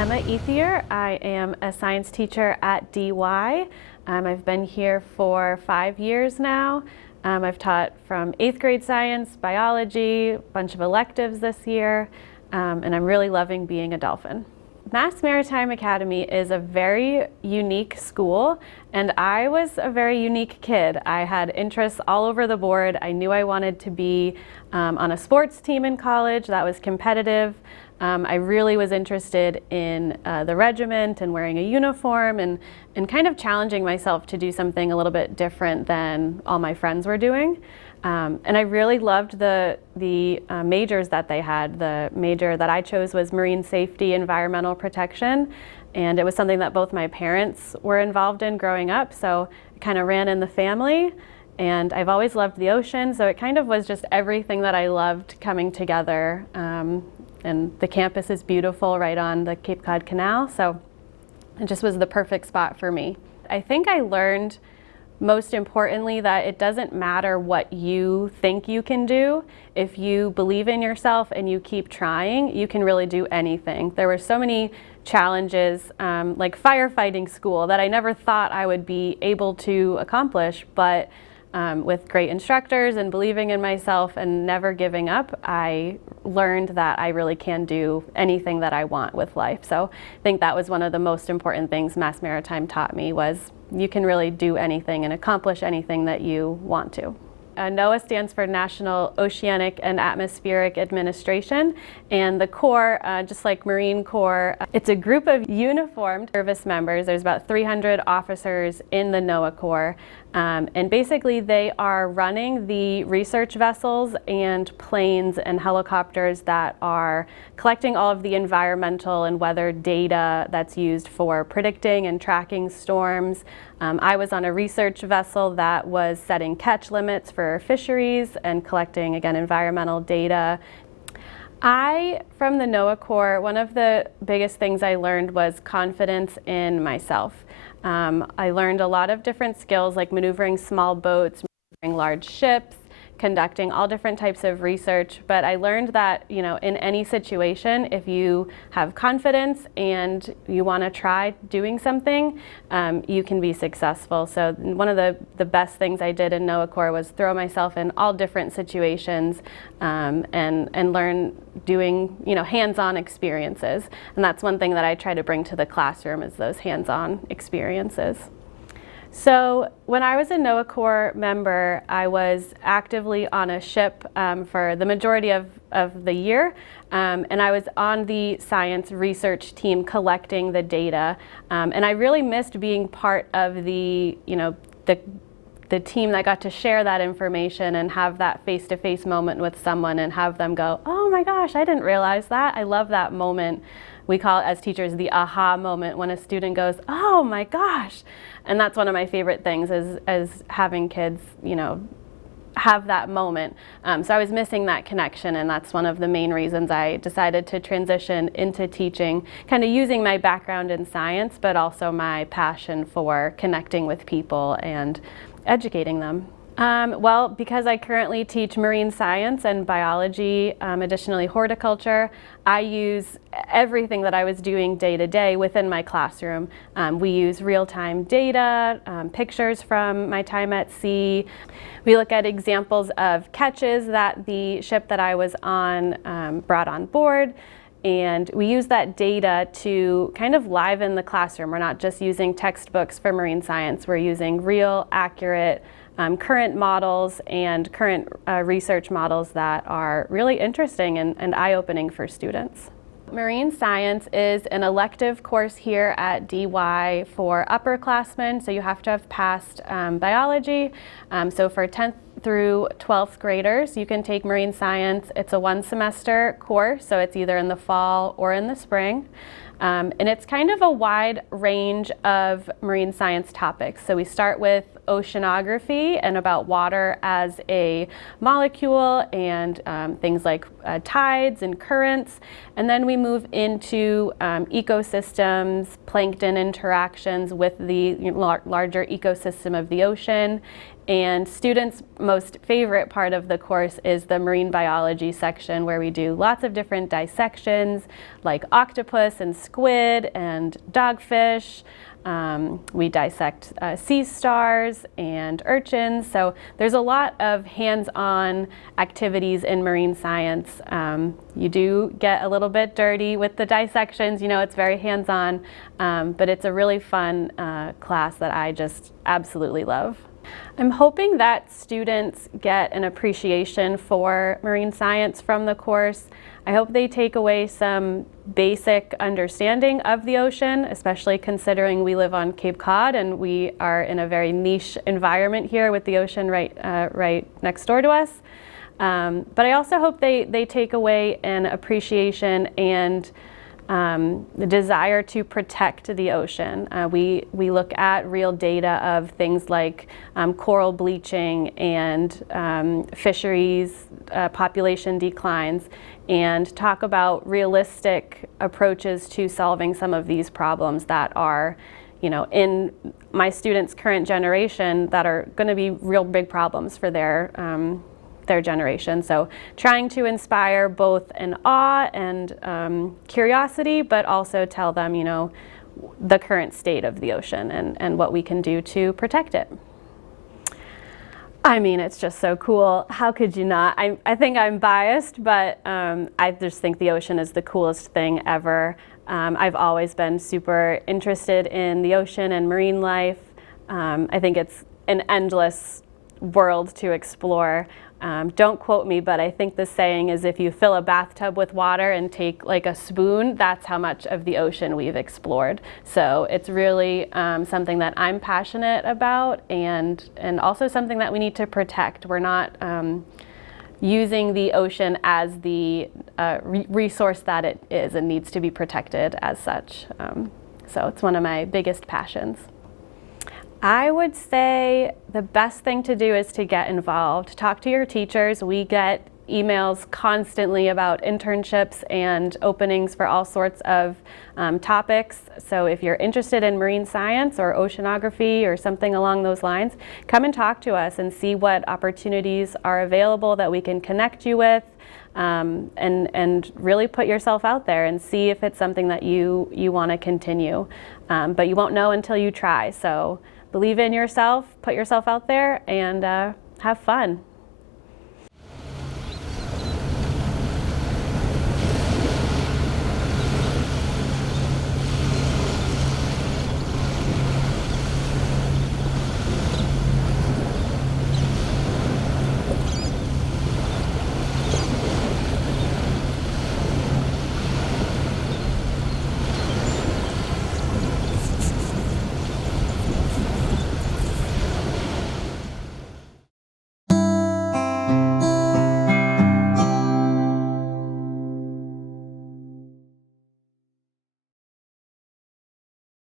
Emma Ethier. I am a science teacher at DY. I've been here for 5 years now. I've taught from 8th grade science, biology, a bunch of electives this year, and I'm really loving being a dolphin. Mass Maritime Academy is a very unique school, and I was a very unique kid. I had interests all over the board. I knew I wanted to be on a sports team in college that was competitive. I really was interested in the regiment and wearing a uniform and kind of challenging myself to do something a little bit different than all my friends were doing. And I really loved the majors that they had. The major that I chose was marine safety, environmental protection, and it was something that both my parents were involved in growing up, so it kind of ran in the family. And I've always loved the ocean, so it kind of was just everything that I loved coming together. And the campus is beautiful right on the Cape Cod Canal, so it just was the perfect spot for me. I think I learned most importantly that it doesn't matter what you think you can do. If you believe in yourself and you keep trying, you can really do anything. There were so many challenges, like firefighting school, that I never thought I would be able to accomplish, but with great instructors and believing in myself and never giving up, I learned that I really can do anything that I want with life. So I think that was one of the most important things Mass Maritime taught me, was you can really do anything and accomplish anything that you want to. NOAA stands for National Oceanic and Atmospheric Administration, and the Corps, just like Marine Corps, it's a group of uniformed service members. There's about 300 officers in the NOAA Corps, and basically they are running the research vessels and planes and helicopters that are collecting all of the environmental and weather data that's used for predicting and tracking storms. I was on a research vessel that was setting catch limits for fisheries and collecting, again, environmental data. From the NOAA Corps, one of the biggest things I learned was confidence in myself. I learned a lot of different skills like maneuvering small boats, maneuvering large ships, conducting all different types of research, but I learned that, you know, in any situation, if you have confidence and you want to try doing something, you can be successful. So one of the best things I did in NOAA Corps was throw myself in all different situations and learn doing, you know, hands-on experiences. And that's one thing that I try to bring to the classroom, is those hands-on experiences. So when I was a NOAA Corps member, I was actively on a ship for the majority of the year, and I was on the science research team collecting the data, and I really missed being part of the team that got to share that information and have that face-to-face moment with someone and have them go, oh my gosh, I didn't realize that. I love that moment. We call it as teachers the aha moment, when a student goes, oh my gosh. And that's one of my favorite things, is having kids, you know, have that moment. So I was missing that connection, and that's one of the main reasons I decided to transition into teaching, kind of using my background in science, but also my passion for connecting with people and educating them. Well, because I currently teach marine science and biology, additionally horticulture, I use everything that I was doing day to day within my classroom. We use real-time data, pictures from my time at sea. We look at examples of catches that the ship that I was on brought on board. And we use that data to kind of liven the classroom. We're not just using textbooks for marine science. We're using real, accurate, current models and current research models that are really interesting and eye-opening for students. Marine science is an elective course here at DY for upperclassmen, so you have to have passed biology. So for 10th through 12th graders, you can take marine science. It's a 1-semester course, so it's either in the fall or in the spring. And it's kind of a wide range of marine science topics. So we start with oceanography and about water as a molecule and things like tides and currents, and then we move into ecosystems, plankton interactions with the larger ecosystem of the ocean. And students' most favorite part of the course is the marine biology section, where we do lots of different dissections like octopus and squid and dogfish. We dissect sea stars and urchins. So there's a lot of hands-on activities in marine science. You do get a little bit dirty with the dissections. You know, it's very hands-on, but it's a really fun class that I just absolutely love. I'm hoping that students get an appreciation for marine science from the course. I hope they take away some basic understanding of the ocean, especially considering we live on Cape Cod and we are in a very niche environment here with the ocean right next door to us. But I also hope they take away an appreciation and the desire to protect the ocean. We look at real data of things like coral bleaching and fisheries population declines, and talk about realistic approaches to solving some of these problems that are, you know, in my students' current generation, that are going to be real big problems for their generation. So trying to inspire both an awe and curiosity, but also tell them, you know, the current state of the ocean and what we can do to protect it. I mean, it's just so cool. How could you not? I think I'm biased, but I just think the ocean is the coolest thing ever. I've always been super interested in the ocean and marine life. I think it's an endless world to explore. Don't quote me, but I think the saying is, if you fill a bathtub with water and take like a spoon, that's how much of the ocean we've explored. So it's really something that I'm passionate about, and also something that we need to protect. We're not using the ocean as the resource that it is and needs to be protected as such. So it's one of my biggest passions. I would say the best thing to do is to get involved. Talk to your teachers. We get emails constantly about internships and openings for all sorts of topics. So if you're interested in marine science or oceanography or something along those lines, come and talk to us and see what opportunities are available that we can connect you with, and really put yourself out there and see if it's something that you want to continue. But you won't know until you try. So believe in yourself, put yourself out there, and have fun.